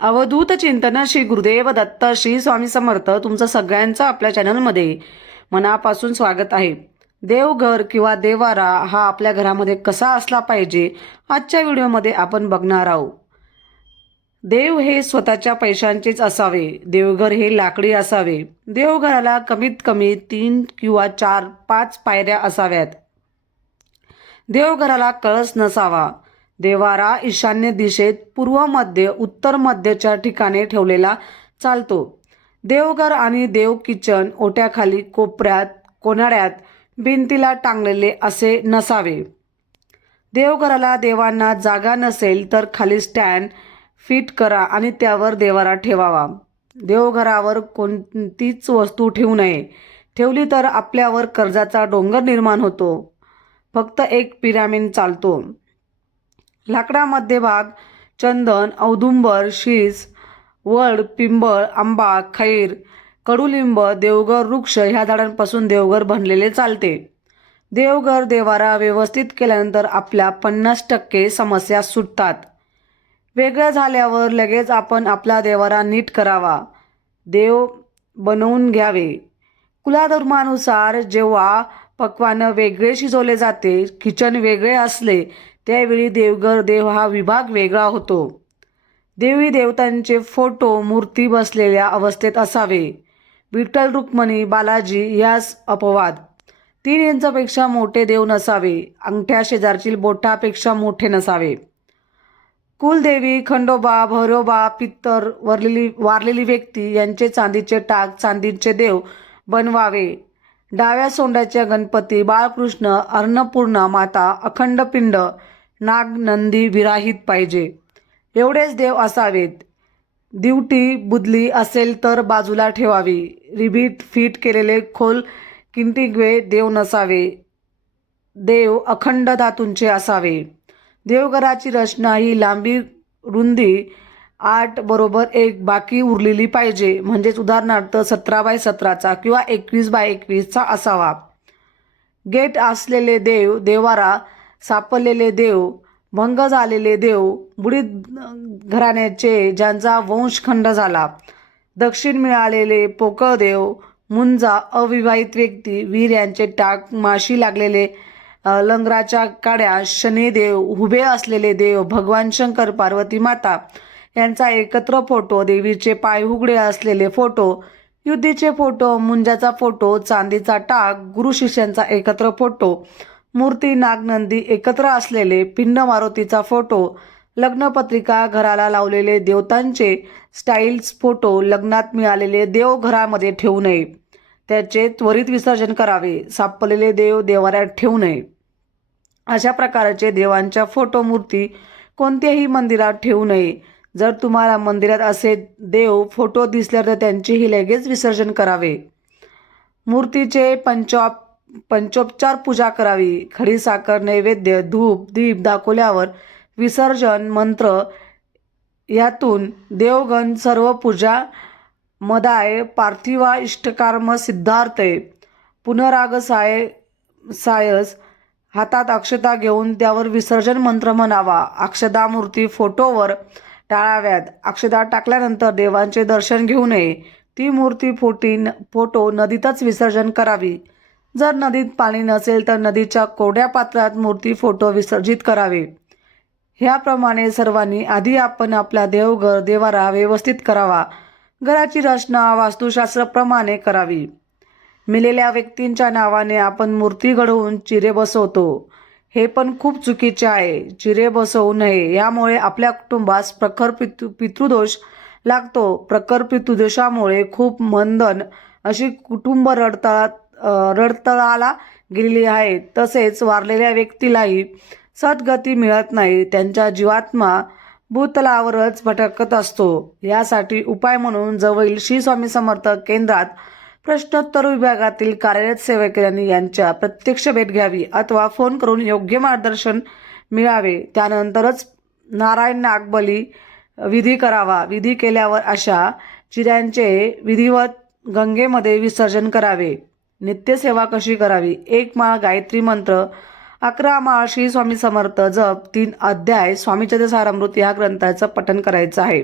अवधूत चिंतन श्री गुरुदेव दत्त श्री स्वामी समर्थ तुमचं सगळ्यांचं आपल्या चॅनलमध्ये मनापासून स्वागत आहे. देवघर किंवा देवारा हा आपल्या घरामध्ये कसा असला पाहिजे आजच्या व्हिडिओमध्ये आपण बघणार आहोत. देव हे स्वतःच्या पैशांचेच असावे. देवघर हे लाकडी असावे. देवघराला कमीत कमी 3 किंवा 4-5 पायऱ्या असाव्यात. देवघराला कळस नसावा. देवारा ईशान्य दिशेत पूर्व मध्य उत्तर मध्यच्या ठिकाणी ठेवलेला चालतो. देवघर आणि देव किचन ओट्याखाली कोपऱ्यात कोनाड्यात भिंतीला टांगलेले असे नसावे. देवघराला देवांना जागा नसेल तर खाली स्टँड फिट करा आणि त्यावर देवारा ठेवावा. देवघरावर कोणतीच वस्तू ठेवू नये. ठेवली तर आपल्यावर कर्जाचा डोंगर निर्माण होतो. फक्त एक पिरामिड चालतो. लाकडामध्ये भाग चंदन, औदुंबर, शीस, वड, पिंपळ, आंबा, खैर, कडुलिंब, देवघर वृक्ष ह्या झाडांपासून देवघर बनलेले चालते. देवघर देवारा व्यवस्थित केल्यानंतर आपल्या 50% समस्या सुटतात. वेगळं झाल्यावर लगेच आपण आपला देवारा नीट करावा. देव बनवून घ्यावे. कुलधर्मानुसार जेव्हा पक्वान वेगळे शिजवले जाते, किचन वेगळे असले त्यावेळी देवघर देव हा विभाग वेगळा होतो. देवी देवतांचे फोटो मूर्ती बसलेल्या अवस्थेत असावे. विठ्ठल, रुक्मिणी, बालाजी यास अपवाद. 3 इंचापेक्षा मोठे देव नसावे. अंगठ्या शेजारची बोटापेक्षा मोठे नसावे. कुलदेवी, खंडोबा, भैरोबा, पितर, वारलेली व्यक्ती यांचे चांदीचे टाक, चांदीचे देव बनवावे. डाव्या सोंड्याच्या गणपती, बाळकृष्ण, अन्नपूर्णा माता, अखंड पिंड, नाग, नंदी विराहित पाहिजे एवढेच देव असावेत. दिवटी बुदली असेल तर बाजूला ठेवावी. रिबीट फिट केलेले खोल किंटिगवे देव नसावे. देव अखंड धातूंचे असावे. देवघराची रचना ही लांबी रुंदी 8:1 बाकी उरलेली पाहिजे. म्हणजेच उदाहरणार्थ 17x17चा किंवा 21x21चा असावा. गेट असलेले देव, देवारा सापडलेले देव, भंग झालेले देव, बुडीत घराण्याचे ज्यांचा वंशखंड झाला, दक्षिण मिळालेले पोकळ देव, मुंजा, अविवाहित व्यक्ती, वीर यांचे टाक, माशी लागलेले लंगराच्या काड्या, शनिदेव, उभे असलेले देव, भगवान शंकर, पार्वती माता यांचा एकत्र फोटो, देवीचे पाय उघडे असलेले फोटो, युद्धीचे फोटो, मुंजाचा फोटो, चांदीचा टाक, गुरु शिष्यांचा एकत्र फोटो, मूर्ती, नागनंदी एकत्र असलेले, पिंड मारुतीचा फोटो, लग्नपत्रिका, घराला लावलेले देवतांचे स्टाईल्स फोटो, लग्नात मिळालेले देव घरामध्ये ठेवू नये. त्याचे त्वरित विसर्जन करावे. सापडलेले देव देवाऱ्यात ठेवू नये. अशा प्रकारचे देवांच्या फोटो, मूर्ती कोणत्याही मंदिरात ठेवू नये. जर तुम्हाला मंदिरात असे देव फोटो दिसले तर त्यांचेही लगेच विसर्जन करावे. मूर्तीचे पंचोपचार पूजा करावी. खडीसाखर, नैवेद्य, धूप, दीप दाखवल्यावर विसर्जन मंत्र यातून देवगण सर्व पूजा मदाय पार्थिवा इष्टकार्म सिद्धार्थे पुनरागसाय सायस. हातात अक्षता घेऊन त्यावर विसर्जन मंत्र म्हणावा. अक्षता मूर्ती फोटोवर टाळाव्यात. अक्षता टाकल्यानंतर देवांचे दर्शन घेऊ नये. ती मूर्ती फोटो नदीतच विसर्जन करावी. जर नदीत पाणी नसेल तर नदीच्या कोरड्या पात्रात मूर्ती फोटो विसर्जित करावे. ह्याप्रमाणे सर्वांनी आधी आपण आपला देवघर देवारा व्यवस्थित करावा. घराची रचना वास्तुशास्त्राप्रमाणे करावी. मेलेल्या व्यक्तींच्या नावाने आपण मूर्ती घडवून चिरे बसवतो. हे पण खूप चुकीचे आहे. चिरे बसवू नये. यामुळे आपल्या कुटुंबास प्रखर पितृदोष लागतो. प्रखर पितृदोषामुळे खूप मंदन अशी कुटुंब रडतळाला गेलेली आहे. तसेच वारलेल्या व्यक्तीलाही सद्गती मिळत नाही. त्यांच्या जीवात्मा भूतलावरच भटकत असतो. यासाठी उपाय म्हणून जवळील श्री स्वामी समर्थ केंद्रात प्रश्नोत्तर विभागातील कार्यरत सेवकांनी यांच्या प्रत्यक्ष भेट घ्यावी अथवा फोन करून योग्य मार्गदर्शन मिळावे. त्यानंतरच नारायण नागबली विधी करावा. विधी केल्यावर अशा चिऱ्यांचे विधिवत गंगेमध्ये विसर्जन करावे. नित्यसेवा कशी करावी? 1 माळ गायत्री मंत्र, 11 माळ श्री स्वामी समर्थ जप, 3 अध्याय स्वामीचरित्र सारामृत या ग्रंथाचं पठण करायचं आहे.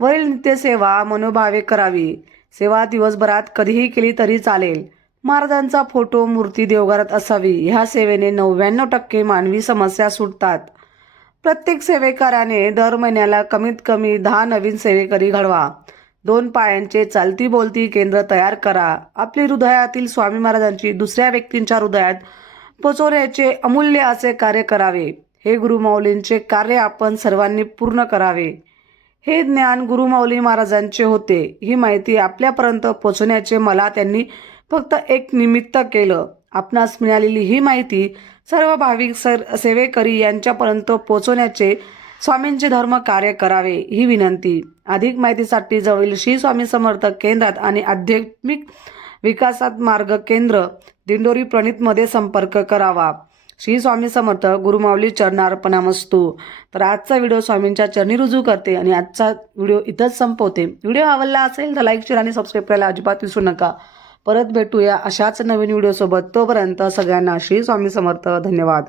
वरील नित्यसेवा मनोभावे करावी. सेवा दिवसभरात कधीही केली तरी चालेल. महाराजांचा फोटो मूर्ती देवघरात असावी. ह्या सेवेने 99% मानवी समस्या सुटतात. प्रत्येक सेवेकराने दर महिन्याला कमीत कमी 10 नवीन सेवेकरी घडवा. 2 पायांचे चालती बोलती केंद्र तयार करा. आपली हृदयातील स्वामी महाराजांची दुसऱ्या व्यक्तींच्या हृदयात पोचवण्याचे अमूल्य असे कार्य करावे. हे गुरुमाऊलींचे कार्य आपण सर्वांनी पूर्ण करावे. हे ज्ञान गुरुमाऊली महाराजांचे होते. ही माहिती आपल्यापर्यंत पोचवण्याचे मला त्यांनी फक्त एक निमित्त केलं. आपणास मिळालेली ही माहिती सर्व भाविक सेवेकरी यांच्यापर्यंत पोचवण्याचे स्वामींचे धर्म कार्य करावे ही विनंती. अधिक माहितीसाठी जवळील श्री स्वामी समर्थ केंद्रात आणि आध्यात्मिक विकासात मार्ग केंद्र दिंडोरी प्रणितमध्ये संपर्क करावा. श्री स्वामी समर्थ गुरुमाऊली चरणार्पणामस्तु. तर आजचा व्हिडिओ स्वामींच्या चरणी रुजू करते आणि आजचा व्हिडिओ इथंच संपवते. व्हिडिओ आवडला असेल तर लाईक शेअर आणि सबस्क्राईब करायला अजिबात विसरू नका. परत भेटूया अशाच नवीन व्हिडिओसोबत. तोपर्यंत सगळ्यांना श्री स्वामी समर्थ. धन्यवाद.